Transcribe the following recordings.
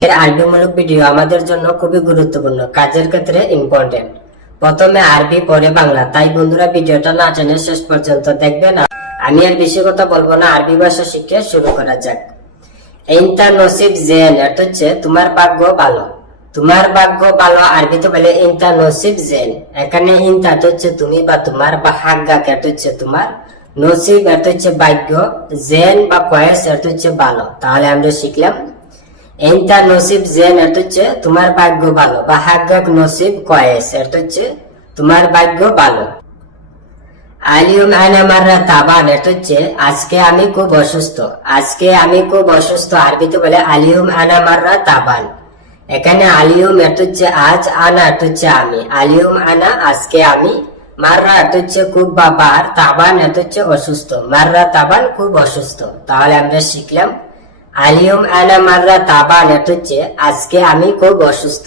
এর আরবিমূলক ভিডিও আমাদের জন্য খুবই গুরুত্বপূর্ণ, কাজের ক্ষেত্রে ইম্পর্টেন্ট। প্রথমে আরবি পরে বাংলা, তাই বন্ধুরা ভিডিওটা না টেনে শেষ পর্যন্ত দেখবেন। আমি আর বেশি কথা বলবো না, আরবি ভাষা শিখে শুরু করা যাক। ইনতা নসিব জেন এর হচ্ছে তোমার ভাগ্য ভালো। তোমার ভাগ্য ভালো আরবিতে বলে ইনতা নসিব জেন। এখানে ইনতা হচ্ছে তুমি বা তোমার, বা হাগ্গা এর হচ্ছে তোমার, নসিব এর হচ্ছে ভাগ্য, জেন বা কয়েস এর হচ্ছে ভালো। তাহলে আমরা শিখলাম ইনতা নসিব জেন এর হচ্ছে তোমার ভাগ্য ভালো, বা হাগ্গাক নসিব কয়েস এর হচ্ছে তোমার ভাগ্য ভালো। আলিউম আনা মাররা তাবান এর হচ্ছে আজকে আমি খুব অসুস্থ। আজকে আমি খুব অসুস্থ আরবিতে বলে আলিউম আনা মাররা তাবান। এখানে আলিউম এর হচ্ছে আজ, আনা এর হচ্ছে আমি। আলিউম আনা আজকে আমি, মাররা এর হচ্ছে খুব বা বার, তাবান এর হচ্ছে অসুস্থ। মাররা তাবান খুব অসুস্থ। তাহলে আমরা শিখলাম আলিউম আনা মাররা তাবান এর হচ্ছে আজকে আমি খুব অসুস্থ।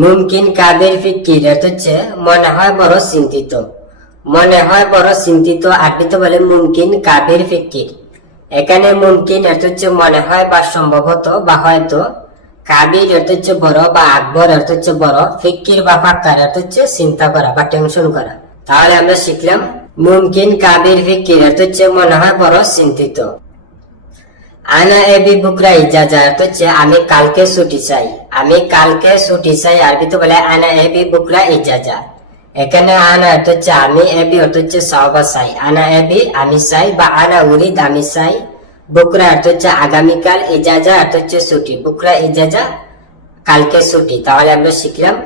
মুমকিন কাদের ফিকির এর হচ্ছে মনে হয় বড় চিন্তিত। মনে হয় বড় চিন্তিত আরবিতে বলে মুমকিন কাদের ফিকির। এখানে মুমকিন এর হচ্ছে মনে হয় বা সম্ভবত বা হয়তো, কাবির এর হচ্ছে বড় বা আকবর এর হচ্ছে বড়, ফিকির বা ফাক্কার এর হচ্ছে চিন্তা করা বা টেনশন করা। তাহলে আমরা শিখলাম মুমকিন কাবির ফিকির এর হচ্ছে মনে হয় বড় চিন্তিত। আনা এবি বুকরা ইজাজা এর হচ্ছে আমি কালকে ছুটি চাই। আমি কালকে ছুটি চাই আরবিতে বলে আনা এবি বুকরা ইজাজা। এখানে আনা এর হচ্ছে আমি, এবি এর হচ্ছে চাওয়া চাই। আনা এবি আমি চাই, বা আনা উরিদ আমি চাই। বুকরা এর হচ্ছে আগামীকাল, ইজাজা এর হচ্ছে ছুটি। বুকরা ইজাজা কালকে ছুটি। তাহলে আমরা শিখলাম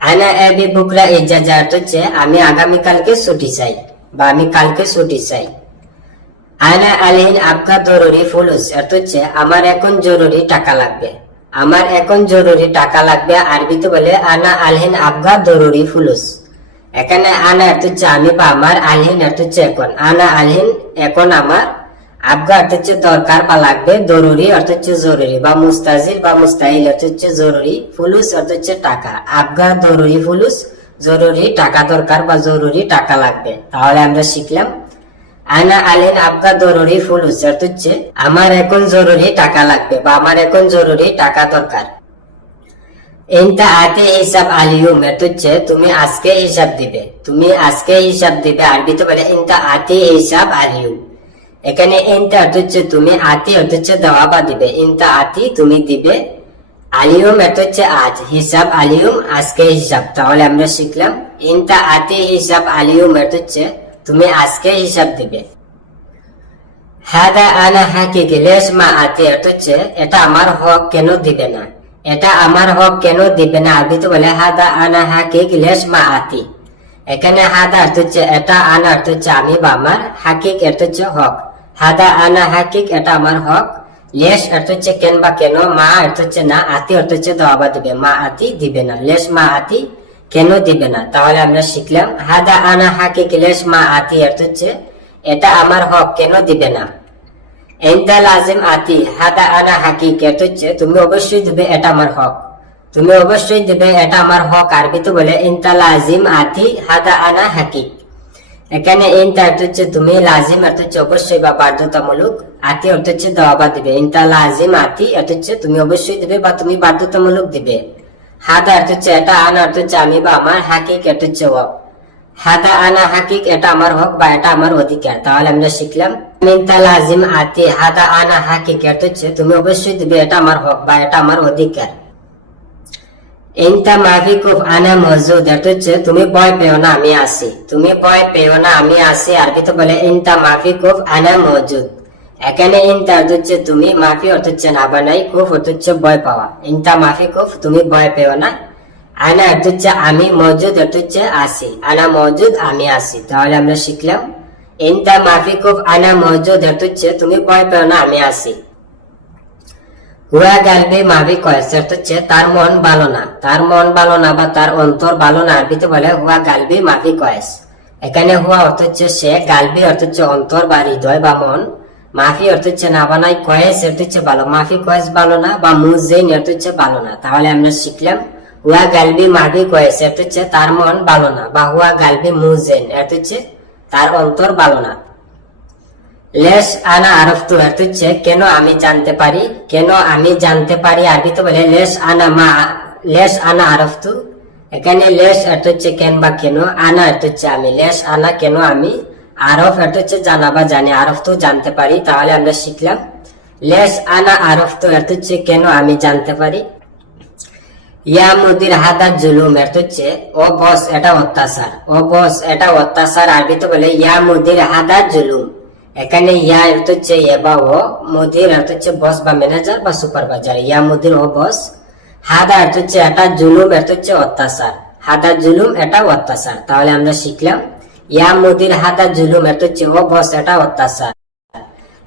আনা এবি বুকরা ইজাজা এর হচ্ছে আমি আগামীকালকে ছুটি চাই, বা আমি কালকে ছুটি চাই। আনা আলিন আপকা জরুরি ফুলুস এর হচ্ছে আমার এখন জরুরি টাকা লাগবে। আমার এখন জরুরি টাকা লাগবে আরবিতে বলে আনা আলহিন আবগা জরুরি ফুলুস। এখানে আনা এর হচ্ছে আমি বা আমার, আলহিন এর হচ্ছে এখন। আনা আলহিন এখন আমার, আবগা এর হচ্ছে দরকার বা লাগবে, জরুরি অর্থ হচ্ছে জরুরি, বা মুস্তাজির বা মুস্তাহিল অর্থ হচ্ছে জরুরি, ফুলুস অর্থ হচ্ছে টাকা। আবগা জরুরি ফুলুস জরুরি টাকা দরকার বা জরুরি টাকা লাগবে। তাহলে আমরা শিখলাম আনা আলিন আবগা জরুরি ফুলুস এর হচ্ছে আমার এখন জরুরি টাকা লাগবে, বা আমার এখন জরুরি টাকা দরকার। ইনতা আতে হিসাব আলিউম এর হচ্ছে তুমি আজকে হিসাব দিবে। তুমি আজকে হিসাব দিবে আরবিতে বলে ইনতা আতে হিসাব আলিউম। এখানে ইনতা হচ্ছে তুমি, আতি হচ্ছে দেওয়া বা দিবে। ইনতা আতি তুমি দিবে, আলিউম এর হচ্ছে আজ, হিসাব আলিউম আজকে হিসাব। তাহলে আমরা শিখলাম ইনতা আতি হিসাব আলিউম এর হচ্ছে তুমি আজকে হিসাব দিবে। হাদা আনা হাকিকি লেশ মা আতি এর হচ্ছে এটা আমার হক কেন দিবে না। এটা আমার হক কেন দিবে না আরবিতে বলে হাদা আনা হাকিক লেশ মা আতি। এখানে হাদা অর্থ হচ্ছে এটা, আনা অর্থ হচ্ছে আমি বা আমার, হাকিক অর্থ হচ্ছে হক। হাদা আনা হাকিক এটা আমার হক, লেশ অর্থ হচ্ছে কেন বা কেন, মা অর্থ হচ্ছে না, আতি অর্থ হচ্ছে দেওয়া বা দিবে। মা আতি দিবে না, লেশ মা আতি কেন দিবে না। তাহলে আমরা শিখলাম হাদা আনা হাকিক লেশ মা আতি অর্থ হচ্ছে এটা আমার হক কেন দিবে না। ইনতা লাজিম আতি হাদা আনা হাকিক অর্থ হচ্ছে তুমি অবশ্যই দিবে, এটা আমার হক। তুমি অবশ্যই দিবে, এটা আমার হক আরবিতে বলে ইনতা লাজিম আতি হাদা আনা হাকিক। এখানে ইনতা অর্থ হচ্ছে তুমি, লাজিম অর্থ হচ্ছে অবশ্যই বা বাধ্যতামূলক, আতি অর্থ হচ্ছে দেওয়া বা দিবে। ইনতা লাজিম আতি অর্থ হচ্ছে তুমি অবশ্যই দিবে বা তুমি বাধ্যতামূলক দিবে। হাদা অর্থ হচ্ছে এটা, আনা অর্থ হচ্ছে আমি বা আমার, হাকিক অর্থ হচ্ছে হক। হাদা আনা হাকিক এটা আমার হক বা এটা আমার অধিকার। তাহলে আমরা শিখলাম ইনতা লাজিম আতি হাদা আনা হাকিক অর্থ হচ্ছে তুমি অবশ্যই দিবে, এটা আমার হক বা এটা আমার অধিকার। ইনতা মাফি কুফ আনা মওজুদ এর হচ্ছে তুমি ভয় পেও না আমি আছি। তুমি ভয় পেও না আমি আছি আরবিতে বলে ইনতা মাফি কুফ আনা মওজুদ। এখানে ইনতা অর্থ হচ্ছে তুমি, মাফি অর্থ হচ্ছে না বানাই, কুফ অর্থ হচ্ছে ভয় পাওয়া। ইনতা মাফি কুফ তুমি ভয় পেও না, আনা অর্থ হচ্ছে আমি, মওজুদ অর্থ হচ্ছে আছি। আনা মওজুদ আমি আছি। তাহলে আমরা শিখলাম ইনতা মাফি কুফ আনা মওজুদ অর্থ হচ্ছে তুমি ভয় পেও না আমি আছি। হুয়া গালবি মাভি কয়েস অর্থ হচ্ছে তার মন ভালো না। তার মন ভালো না বা তার অন্তর ভালো না আরবিতে বলে হুয়া গালবি মাভি কয়েস। এখানে হুয়া অর্থ হচ্ছে সে, গালবি অর্থ হচ্ছে অন্তর বা হৃদয় বা মন, মাফি অর্থ হচ্ছে না বানাই, কয়েস অর্থ হচ্ছে ভালো। মাফি কয়েস ভালো না, বা মুজেইন অর্থ হচ্ছে ভালো না। তাহলে আমরা শিখলাম হুয়া গালবি মাভি কয়েস অর্থ হচ্ছে তার মন ভালো না, বা হুয়া গালবি মুজেইন অর্থ হচ্ছে তার অন্তর ভালো না। লেশ আনা আরফতু অর্থ হচ্ছে কেন আমি জানতে পারি, কেন আমি জানতে পারি আরবিতে বলে লেশ আনা আরফতু। এখানে লেশ অর্থ হচ্ছে কেন বা কেন, আনা অর্থ হচ্ছে আমি, লেশ আনা কেন আমি, আরফ অর্থ হচ্ছে জানা বা জানি, আরফতু জানতে পারি। তাহলে আমরা শিখলাম লেশ আনা আরফতু অর্থ হচ্ছে কেন আমি জানতে পারি। ইয়া মুদির হাদা জুলুম অর্থ হচ্ছে ও বস এটা অত্যাচার, ও বস এটা অত্যাচার আরবিতে বলে ইয়া মুদির হাদা জুলুম। এখানে ইয়া অর্থ হচ্ছে এ বা ও, মুদির অর্থ হচ্ছে বস বা ম্যানেজার বা সুপারভাইজার, ইয়া মুদির ও বস। হাদা অর্থ হচ্ছে এটা, জুলুম অর্থ হচ্ছে অত্যাচার, হাদা জুলুম এটা অত্যাচার। তাহলে আমরা শিখলাম ইয়া মুদির হাদা জুলুম অর্থ হচ্ছে ও বস এটা অত্যাচার।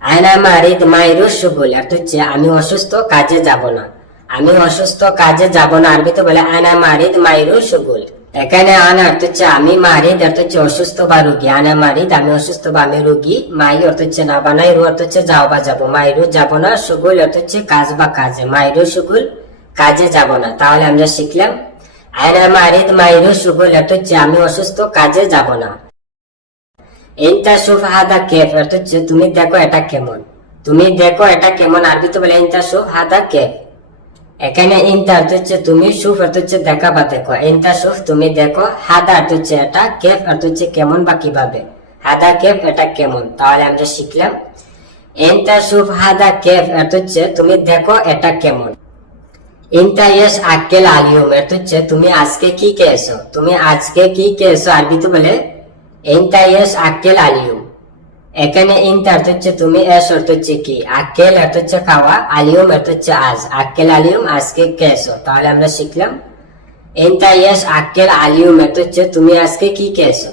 আয়না মারিদ মাইরু সুগুল অর্থ হচ্ছে আমি অসুস্থ কাজে যাব না, আমি অসুস্থ কাজে যাব না আরবিতে বলে আয়না মারিদ মাইরু সুগুল। এখানে আনা অর্থ হচ্ছে আমি, মারিদ অর্থ হচ্ছে অসুস্থ বা রোগী, আনা মারিদ আমি অসুস্থ বা আমি রোগী, মাই অর্থ হচ্ছে না বা নাই, রু অর্থ হচ্ছে যাও বা যাবো, মাইরু যাব না, সুগুল অর্থ হচ্ছে কাজ বা কাজে, মাইরু সুগুল কাজে যাব না। তাহলে আমরা শিখলাম আয়না মারিদ মাইরু সুগুল অর্থ হচ্ছে আমি অসুস্থ কাজে যাব না। ইনতা শুফ হাদা কেফ অর্থ হচ্ছে তুমি দেখো এটা কেমন, তুমি দেখো এটা কেমন আরবিতে বলে ইনতা শুফ হাদা কেফ। এখানে ইনতা অর্থ হচ্ছে তুমি, শুফ অর্থ হচ্ছে দেখা বা দেখো, ইনতা শুফ তুমি দেখো, হাদা অর্থ হচ্ছে এটা, কেফ অর্থ হচ্ছে কেমন বা কিভাবে, হাদা কেফ এটা কেমন। তাহলে আমরা শিখলাম ইনতা শুফ হাদা কেফ অর্থ হচ্ছে তুমি দেখো এটা কেমন। ইনতা ইয়েস আক্কেল আলিয়ম অর্থ হচ্ছে তুমি আজকে কি খেয়েছো, তুমি আজকে কি খেয়েছো আরবিতে বলে ইনতা ইয়েস আক্কেল আলিয়ম। এখানে ইনতা অর্থ হচ্ছে তুমি, এস অর্থ হচ্ছে কি, আক্কেল অর্থ হচ্ছে খাওয়া, আলিয়ম অর্থ হচ্ছে আজ, আক্কেল আলিয়ম আজকে খেয়েছো। তাহলে আমরা শিখলাম ইনতা ইয়েস আক্কেল আলিয়ম অর্থ হচ্ছে তুমি আজকে কি খেয়েছো।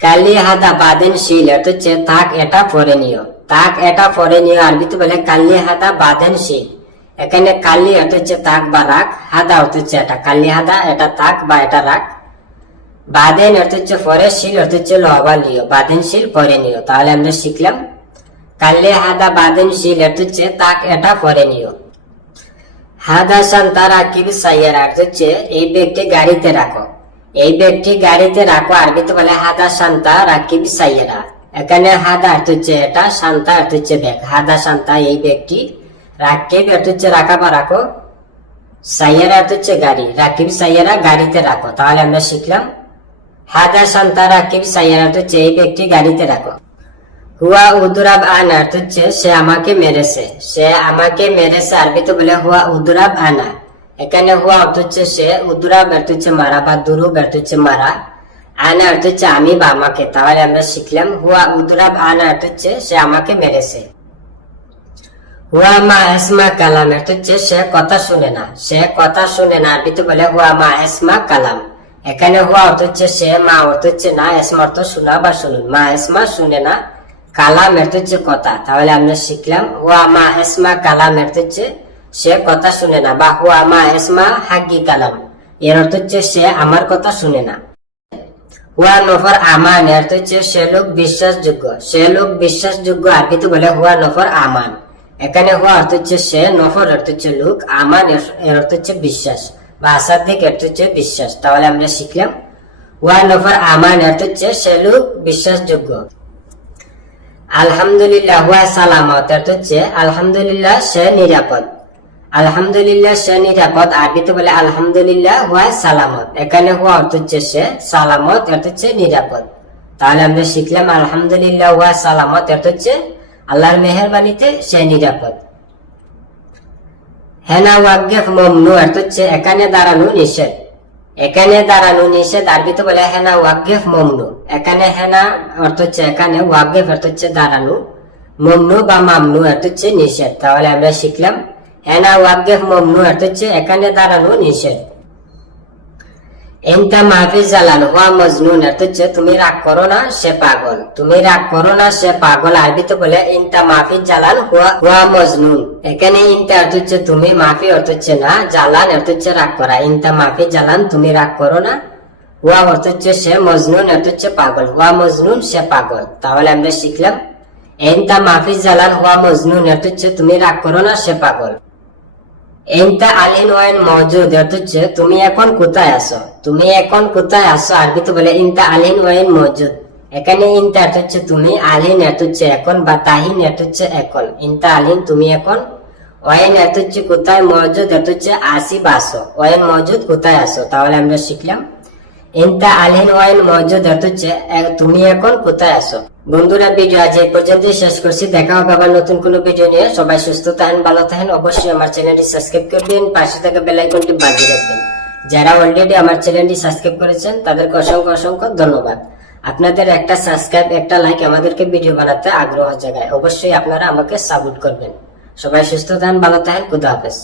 কালি হাদা বাদেন শিল অর্থ হচ্ছে থাক এটা পরে নিও, থাক এটা পরে নিও আরবিতে বলে কালি হাদা বাদেন শিল। এখানে কালি অর্থ হচ্ছে থাক বা রাখ, হাদা অর্থ হচ্ছে এটা, কালি হাদা এটা থাক বা এটা রাখ, বাদেন অর্থ হচ্ছে পরে, শিল অর্থ হচ্ছে লবা লিও, বাদেন শিল পরে নিও। তাহলে আমরা শিখলাম কাল্লে হাদা বাদেন শিল অর্থ হচ্ছে তাক এটা পরে নিও। হাদা শান্তা রাকিব সাইয়ারা অর্থ হচ্ছে এই ব্যাগটি গাড়িতে রাখো, এই ব্যাগটি গাড়িতে রাখো আরবিতে বলে হাদা শান্তা রাকিব সাইয়ারা। এখানে হাদা অর্থ হচ্ছে এটা, শান্তা অর্থ হচ্ছে ব্যাগ, হাদা শান্তা এই ব্যাগটি, রাকিব অর্থ হচ্ছে রাখা বা রাখো, সাইয়ারা অর্থ হচ্ছে গাড়ি, রাকিব সাইয়ারা গাড়িতে রাখো। তাহলে আমরা শিখলাম হাদা শান্তা রাকিব সাইয়ারা অর্থ হচ্ছে এই ব্যক্তি গাড়িতে রাখো। হুয়া উদরাব আনা অর্থ হচ্ছে সে আমাকে মেরেছে, সে আমাকে মেরেছে আরবিতে বলে হুয়া উদরাব আনা। এখানে হুয়া অর্থ হচ্ছে সে, উদরাব অর্থ হচ্ছে মারা বা দুরুব অর্থ হচ্ছে মারা, আনা অর্থ হচ্ছে আমি বা আমাকে। তাহলে আমরা শিখলাম হুয়া উদরাব আনা অর্থ হচ্ছে সে আমাকে মেরেছে। হুয়া মা এসমা কালাম অর্থ হচ্ছে সে কথা শুনে না, সে কথা শুনে না আরবিতে বলে হুয়া মা এসমা কালাম। এখানে হুয়া অর্থ হচ্ছে সে, মা অর্থ হচ্ছে না, এসমা অর্থ শোনা বা শুনুন, মা এসমা শুনে না, কালাম অর্থ হচ্ছে কথা। তাহলে আমরা শিখলাম হুয়া মা এসমা কালাম অর্থ হচ্ছে সে কথা শুনে না, বা হুয়া মা এসমা হাগি কালাম এর অর্থ হচ্ছে সে আমার কথা শুনে না। হুয়া নফর আমান অর্থ হচ্ছে সে লোক বিশ্বাসযোগ্য, সে লোক বিশ্বাসযোগ্য আরবিতে বলে হুয়া নফর আমান। এখানে হুয়া অর্থ হচ্ছে সে, নফর অর্থ হচ্ছে লোক, আমান এর অর্থ হচ্ছে বিশ্বাস বা আসাদিক অর্থ হচ্ছে বিশ্বাস। তাহলে আমরা শিখলাম হুয়া নফর আমান অর্থ হচ্ছে সে লোক বিশ্বাসযোগ্য। আলহামদুলিল্লাহ হুয়া সালামত অর্থ হচ্ছে আলহামদুলিল্লাহ সে নিরাপদ, আলহামদুলিল্লাহ সে নিরাপদ আরবিতে বলে আলহামদুলিল্লাহ হুয়া সালামত। এখানে হুয়া অর্থ হচ্ছে সে, সালামত অর্থ হচ্ছে নিরাপদ। তাহলে আমরা শিখলাম আলহামদুলিল্লাহ হুয়া সালামত অর্থ হচ্ছে আল্লাহর মেহেরবানিতে সে নিরাপদ। হেনা ওয়াকফ মমনু অর্থ হচ্ছে এখানে দাঁড়ানো নিষেধ, এখানে দাঁড়ানো নিষেধ আরবিতে বলে হেনা ওয়াকফ মমনু। এখানে হেনা অর্থ হচ্ছে এখানে, ওয়াকফ অর্থ হচ্ছে দাঁড়ানো, মমনু বা মামনু অর্থ হচ্ছে নিষেধ। তাহলে আমরা শিখলাম হেনা ওয়াকফ মমনু অর্থ হচ্ছে এখানে দাঁড়ানো নিষেধ। ইনতা মাহফিজ জালান হুয়া মজনুন অর্থ হচ্ছে তুমি রাগ করো না সে পাগল, তুমি রাগ করো না সে পাগল আরবিতে বলে ইনতা মাহফিজ জালান হুয়া মজনুন। এখানে ইনতা অর্থ হচ্ছে তুমি, মাফি অর্থ হচ্ছে না, জালান অর্থ হচ্ছে রাগ করা, ইনতা মাহফিজ জালান তুমি রাগ করো না, হুয়া অর্থ হচ্ছে সে, মজনুন অর্থ হচ্ছে পাগল, হুয়া মজনুন সে পাগল। তাহলে আমরা শিখলাম ইনতা মাহফিজ জালান হুয়া মজনুন অর্থ হচ্ছে তুমি রাগ করো না সে পাগল। ইনতা আলিন ওয়াইন মওজুদ অর্থ হচ্ছে তুমি এখন কোথায় আছো, তুমি এখন কোথায় আছো আরবিতে বলে ইনতা আলিন ওয়াইন মওজুদ। এখানে ইনতা অর্থ হচ্ছে তুমি, আলিন অর্থ হচ্ছে এখন, বা তাহিন অর্থ হচ্ছে এখন। ইনতা আলিন তুমি এখন, ওয়াইন অর্থ হচ্ছে কোথায়, মজুদ অর্থ হচ্ছে আসি বা আসো। ওয়াইন মজুদ কোথায় আসো, তাহলে আমরা শিখলাম ইনতা আলিন ওয়াইন মজুদ অর্থ হচ্ছে তুমি এখন কোথায় আসো। বন্ধুরা, ভিডিও আজ এই পর্যন্তই শেষ করছি। দেখা হবে আবার নতুন কোনো ভিডিও নিয়ে। সবাই সুস্থ থাকেন, ভালো থাকেন। অবশ্যই আমার চ্যানেলটি সাবস্ক্রাইব করবেন, পাশে থাকা বেল আইকনটি বাজিয়ে রাখবেন। যারা অলরেডি আমার চ্যানেলটি সাবস্ক্রাইব করেছেন তাদেরকে অসংখ্য অসংখ্য ধন্যবাদ। আপনাদের একটা সাবস্ক্রাইব, একটা লাইক আমাদেরকে ভিডিও বানাতে আগ্রহ জাগায়। অবশ্যই আপনারা আমাকে সাপোর্ট করবেন। সবাই সুস্থ থাকেন, ভালো থাকেন। খুদা হাফেজ।